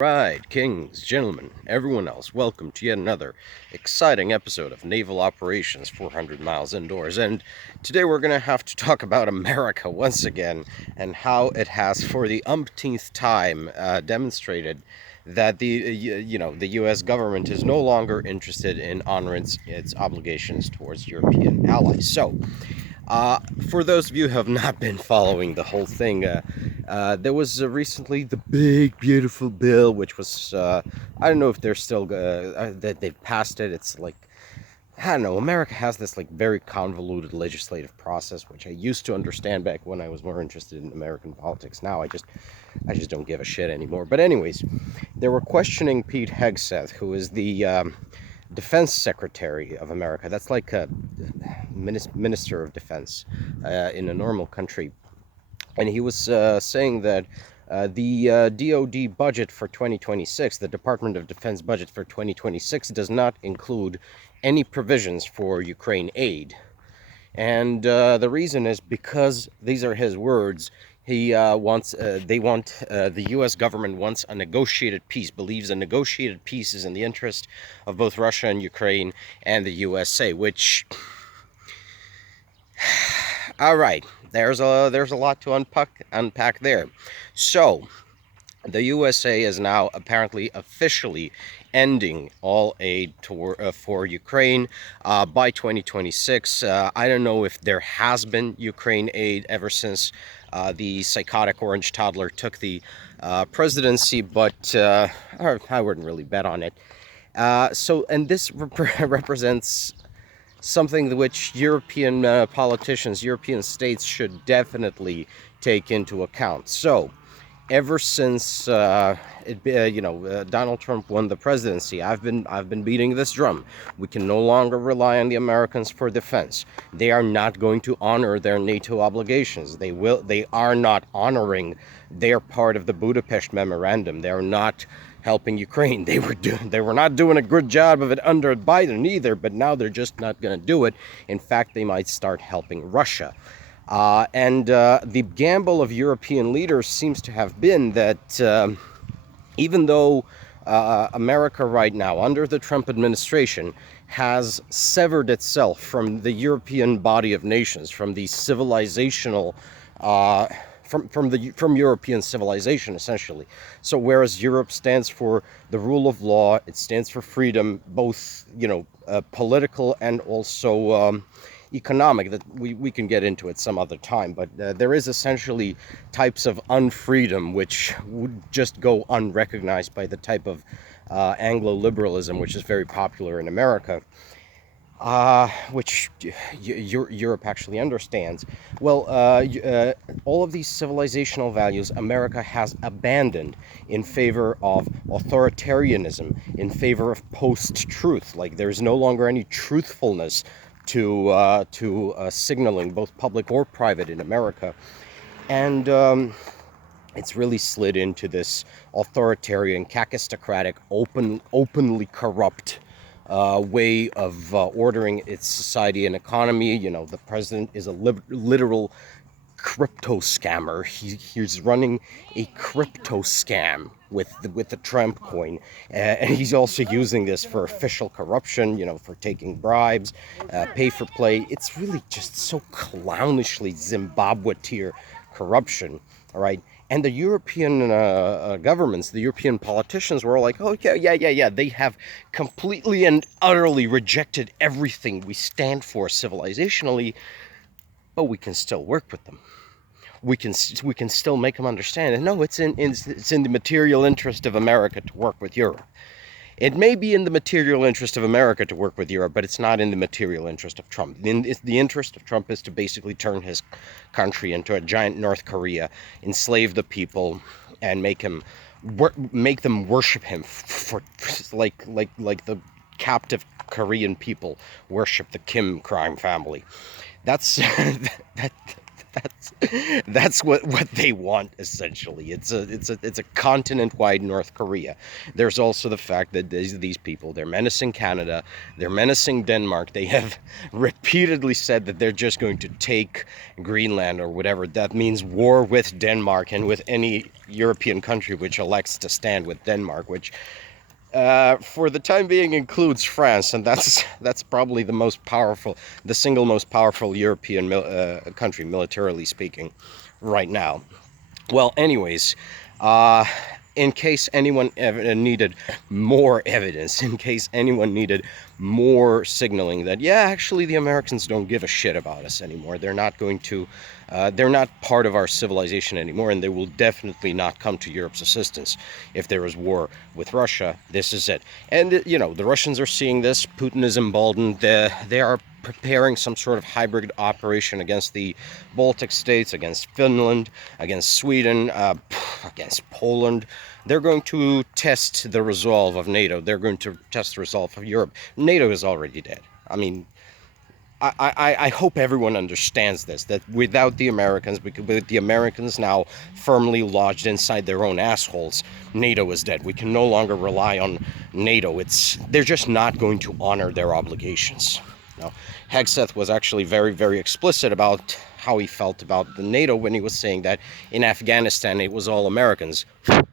Right, kings, gentlemen, everyone else, welcome to yet another exciting episode of Naval Operations 400 Miles Indoors. And today we're going to have to talk about America once again and how it has, for the umpteenth time, demonstrated that the U.S. government is no longer interested in honoring its obligations towards European allies. So, for those of you who have not been following the whole thing, there was recently the big, beautiful bill, which was, I don't know if they're still, that they've passed it. It's like, I don't know, America has this like very convoluted legislative process, which I used to understand back when I was more interested in American politics. Now I just don't give a shit anymore. But anyways, they were questioning Pete Hegseth, who is the Defense Secretary of America. That's like a Minister of Defense in a normal country. And he was saying that the DoD budget for 2026, the Department of Defense budget for 2026, does not include any provisions for Ukraine aid. And the reason is because, these are his words, the U.S. government wants a negotiated peace, believes a negotiated peace is in the interest of both Russia and Ukraine and the USA, which, all right, there's a lot to unpack there. So, the USA is now apparently officially ending all aid for Ukraine by 2026. I don't know if there has been Ukraine aid ever since the psychotic orange toddler took the presidency, but I wouldn't really bet on it. And this represents something which European politicians, European states should definitely take into account. So, ever since Donald Trump won the presidency, I've been beating this drum. We can no longer rely on the Americans for defense. They are not going to honor their NATO obligations. They are not honoring their part of the Budapest Memorandum. They are not helping Ukraine. They were not doing a good job of it under Biden either, but now they're just not going to do it. In fact, they might start helping Russia. The gamble of European leaders seems to have been that even though America right now, under the Trump administration, has severed itself from the European body of nations, from the civilizational from European civilization, essentially. So whereas Europe stands for the rule of law, it stands for freedom, both political and also economic, that we can get into it some other time, but there is essentially types of unfreedom which would just go unrecognized by the type of Anglo liberalism which is very popular in America, which Europe actually understands. Well, all of these civilizational values America has abandoned in favor of authoritarianism, in favor of post-truth. Like, there's no longer any truthfulness to signaling, both public or private, in America. And it's really slid into this authoritarian, kakistocratic, openly corrupt way of ordering its society and economy. The president is a literal crypto scammer. He's running a crypto scam with the Trump coin, and he's also using this for official corruption, for taking bribes, pay for play. It's really just so clownishly Zimbabwe tier corruption, all right? And the European governments, the European politicians were all like, oh, yeah. They have completely and utterly rejected everything we stand for civilizationally, but we can still work with them. We can still make them understand. And no, it's in the material interest of America to work with Europe. It may be in the material interest of America to work with Europe, but it's not in the material interest of Trump. The interest of Trump is to basically turn his country into a giant North Korea, enslave the people, and make them worship him for like the captive Korean people worship the Kim crime family. That's That's what they want, essentially. It's a continent-wide North Korea. There's also the fact that these people, they're menacing Canada, they're menacing Denmark. They have repeatedly said that they're just going to take Greenland or whatever. That means war with Denmark and with any European country which elects to stand with Denmark, which for the time being includes France, and that's probably the single most powerful European country, militarily speaking, right now. Well, anyways, in case anyone needed more evidence, in case anyone needed more signaling that, yeah, actually the Americans don't give a shit about us anymore. They're not going to, they're not part of our civilization anymore, and they will definitely not come to Europe's assistance if there is war with Russia. This is it. And, you know, the Russians are seeing this. Putin is emboldened. They are preparing some sort of hybrid operation against the Baltic states, against Finland, against Sweden, against Poland. They're going to test the resolve of NATO. They're going to test the resolve of Europe. NATO is already dead. I mean, I hope everyone understands this, that without the Americans, with the Americans now firmly lodged inside their own assholes, NATO is dead. We can no longer rely on NATO. They're just not going to honor their obligations. Now, Hegseth was actually very, very explicit about how he felt about the NATO when he was saying that in Afghanistan it was all Americans,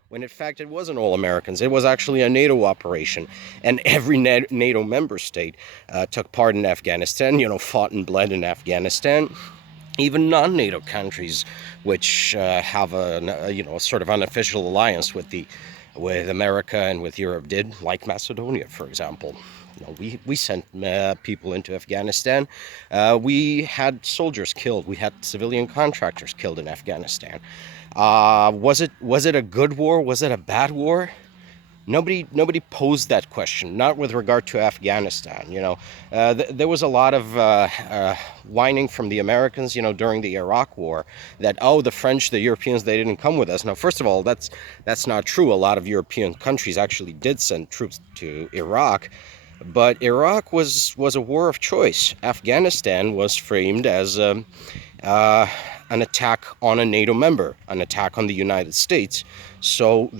when in fact it wasn't all Americans. It was actually a NATO operation, and every NATO member state took part in Afghanistan, you know, fought and bled in Afghanistan. Even non-NATO countries, which have a sort of unofficial alliance with America and with Europe, did, like Macedonia, for example. You know, we sent people into Afghanistan. We had soldiers killed. We had civilian contractors killed in Afghanistan. Was it a good war? Was it a bad war? Nobody posed that question. Not with regard to Afghanistan. You know, there was a lot of whining from the Americans, you know, during the Iraq War, that, oh, the French, the Europeans, they didn't come with us. Now, first of all, that's not true. A lot of European countries actually did send troops to Iraq. But Iraq was a war of choice. Afghanistan was framed as an attack on a NATO member, an attack on the United States. So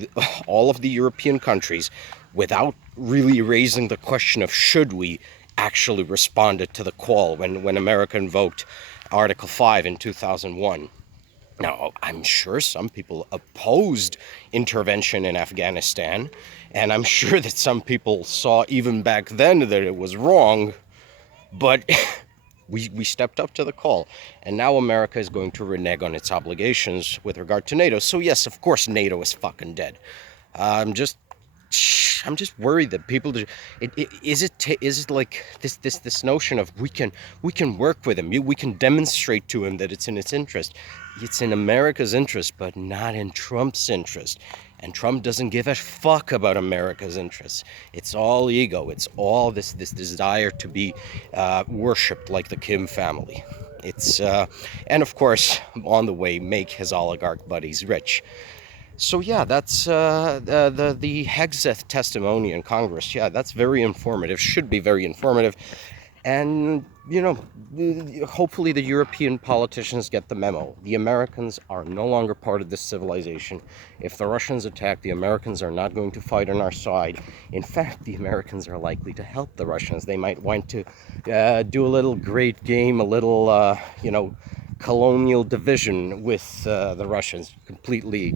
all of the European countries, without really raising the question of should we, actually responded to the call when America invoked Article 5 in 2001. Now, I'm sure some people opposed intervention in Afghanistan, and I'm sure that some people saw even back then that it was wrong, but we stepped up to the call, and now America is going to renege on its obligations with regard to NATO. So yes, of course, NATO is fucking dead. I'm just worried that people is it like this notion of we can work with him, we can demonstrate to him that it's in its interest. It's in America's interest, but not in Trump's interest. And Trump doesn't give a fuck about America's interests. It's all ego. It's all this desire to be worshipped like the Kim family. It's and of course, on the way, make his oligarch buddies rich. So yeah, that's the Hegseth testimony in Congress. Yeah, that's very informative. Should be very informative. And, you know, hopefully the European politicians get the memo. The Americans are no longer part of this civilization. If the Russians attack, the Americans are not going to fight on our side. In fact, the Americans are likely to help the Russians. They might want to do a little great game, a little, colonial division with the Russians, completely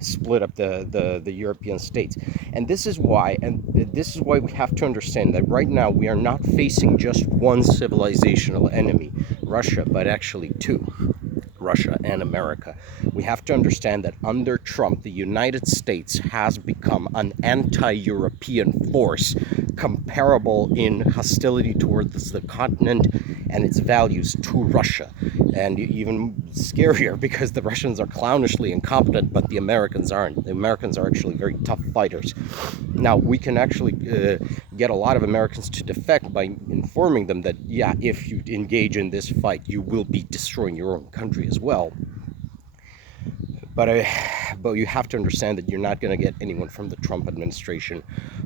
split up the European states. And this is why we have to understand that right now we are not facing just one civilizational enemy, Russia, but actually two, Russia and America. We have to understand that under Trump, the United States has become an anti-European force, comparable in hostility towards the continent and its values to Russia. And even scarier, because the Russians are clownishly incompetent, but the Americans aren't. The Americans are actually very tough fighters. Now, we can actually get a lot of Americans to defect by informing them that, yeah, if you engage in this fight, you will be destroying your own country as well. But you have to understand that you're not going to get anyone from the Trump administration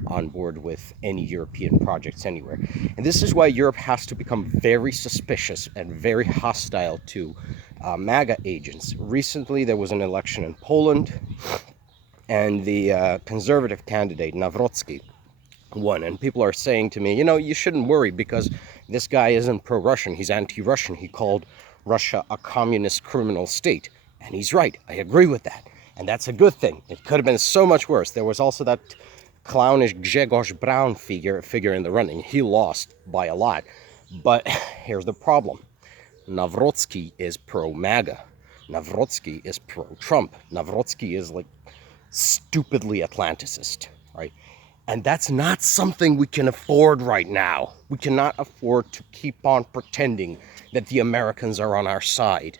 on board with any European projects anywhere. And this is why Europe has to become very suspicious and very hostile to MAGA agents. Recently, there was an election in Poland, and the conservative candidate, Navroszki, won. And people are saying to me, you shouldn't worry because this guy isn't pro-Russian. He's anti-Russian. He called Russia a communist criminal state. And he's right. I agree with that. And that's a good thing. It could have been so much worse. There was also that clownish Grzegorz Braun figure in the running. He lost by a lot. But here's the problem. Navroszki is pro-MAGA. Navroszki is pro-Trump. Navroszki is like stupidly Atlanticist, right? And that's not something we can afford right now. We cannot afford to keep on pretending that the Americans are on our side.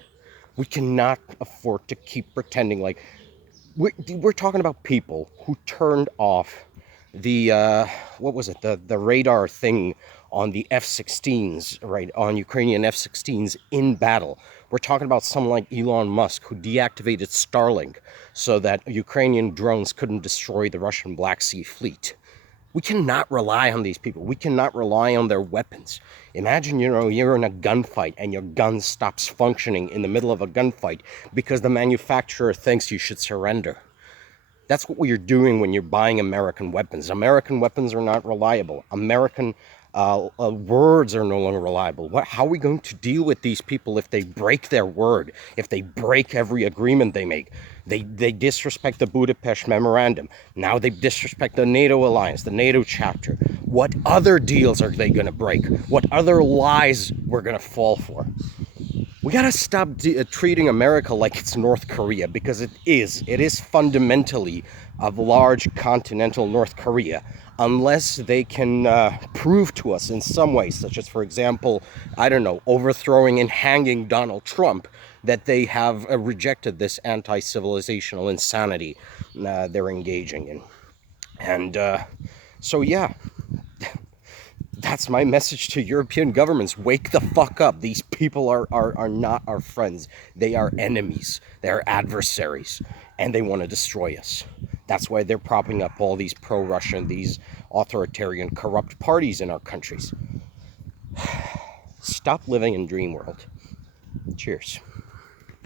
We cannot afford to keep pretending like we're talking about people who turned off the the radar thing on the F-16s, right, on Ukrainian F-16s in battle. We're talking about someone like Elon Musk who deactivated Starlink so that Ukrainian drones couldn't destroy the Russian Black Sea Fleet. We cannot rely on these people. We cannot rely on their weapons. Imagine, you're in a gunfight and your gun stops functioning in the middle of a gunfight because the manufacturer thinks you should surrender. That's what you're doing when you're buying American weapons. American weapons are not reliable. American words are no longer reliable. How are we going to deal with these people if they break their word, if they break every agreement they make? They disrespect the Budapest Memorandum. Now they disrespect the NATO alliance, the NATO chapter. What other deals are they going to break? What other lies we're going to fall for? We got to stop treating America like it's North Korea, because it is. It is fundamentally a large continental North Korea, unless they can prove to us in some way, such as, for example, I don't know, overthrowing and hanging Donald Trump, that they have rejected this anti-civilizational insanity they're engaging in. And so, yeah. That's my message to European governments. Wake the fuck up. These people are not our friends. They are enemies. They are adversaries. And they want to destroy us. That's why they're propping up all these pro-Russian, these authoritarian, corrupt parties in our countries. Stop living in dream world. Cheers.